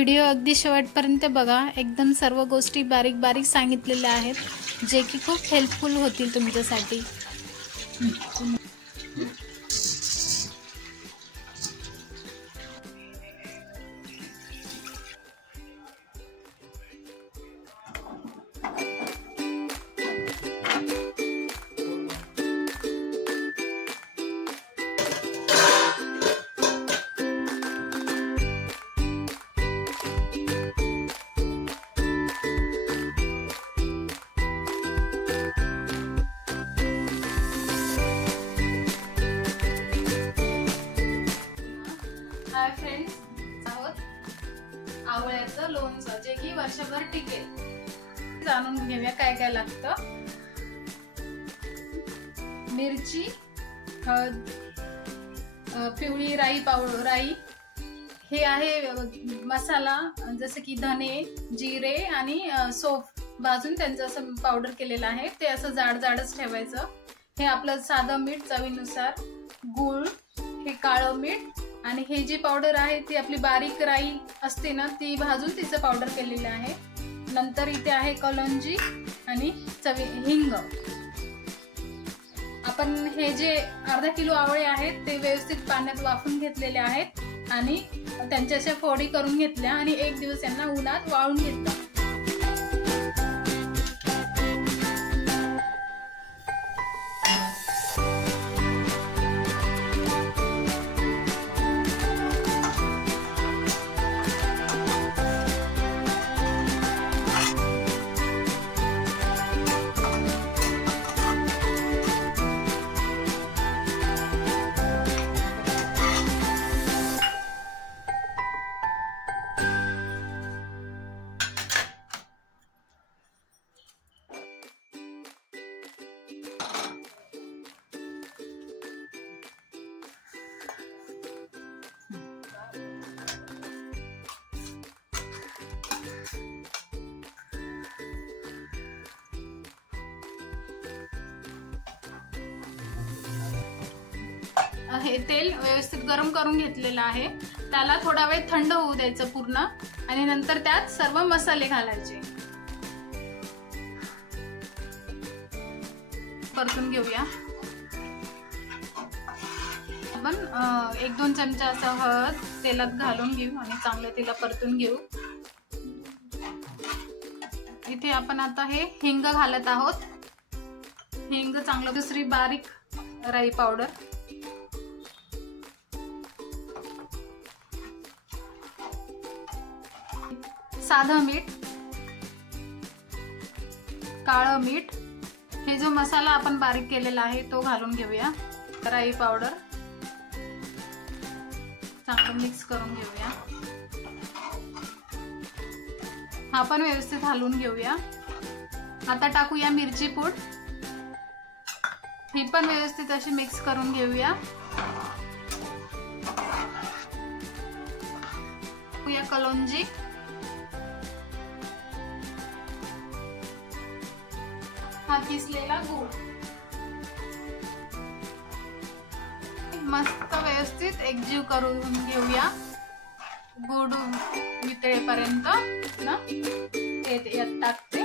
Video अगदी शेवटपर्यंत बघा. एकदम सर्व गोष्टी बारीक बारीक सांगितलेल्या आहेत जे की खूप हेल्पफुल होतील तुमच्यासाठी. हाय फ्रेंड्स, आहोत आवळ्याचं लोणचं जे की वर्षभर टिकेल. जाणून घेऊया काय काय लागतं. मिरची, हळद, पिवळी राई पावडर, राई हे आहे मसाला, जसं की धने, जिरे आणि सौंफ भाजून त्यांचं असं पावडर केलेलं आहे. ते असं जाड जाडच ठेवायचं. हे आपलं साधं मीठ चवीनुसार, गूळ, हे काळं मीठ आणि हे जी पावडर आहे ती आपली बारीक राई असते ना ती भाजून तिचं पावडर केलेलं आहे. नंतर इथे आहे कलौंजी आणि हिंग. आपण हे जे अर्धा किलो आवळे आहेत ते व्यवस्थित पाण्यात वाफून घेतलेले आहेत आणि त्यांच्या अशा फोडी करून घेतल्या आणि एक दिवस यांना उन्हात वाळून घेतलं. हे तेल व्यवस्थित गरम करून घेतलेलं आहे. त्याला थोडा वेळ थंड होऊ द्यायचं पूर्ण आणि नंतर त्यात सर्व मसाले घालायचे. परतून घेऊया. आपण 1-2 चमचा असं हळद तेलात घालून घेऊ आणि चांगलं तिला परतून घेऊ. इथे आपण आता हे हिंग घालत आहोत. हिंग चांगलं, दुसरी बारीक राई पावडर, साधं मीठ, काळं मीठ, हे जो मसाला आपण बारीक केलेला आहे तो घालून घेऊया. राई पावडर चांगलं मिक्स करून घेऊया. हा पण व्यवस्थित हलवून घेऊया. आता टाकूया मिरची पूड. ही पण व्यवस्थित अशी मिक्स करून घेऊया. टाकूया कलौंजी, हा किसलेला गूळ. मस्त व्यवस्थित एकजीव करून घेऊया. गूळ वितळेपर्यंत ना यात टाकते.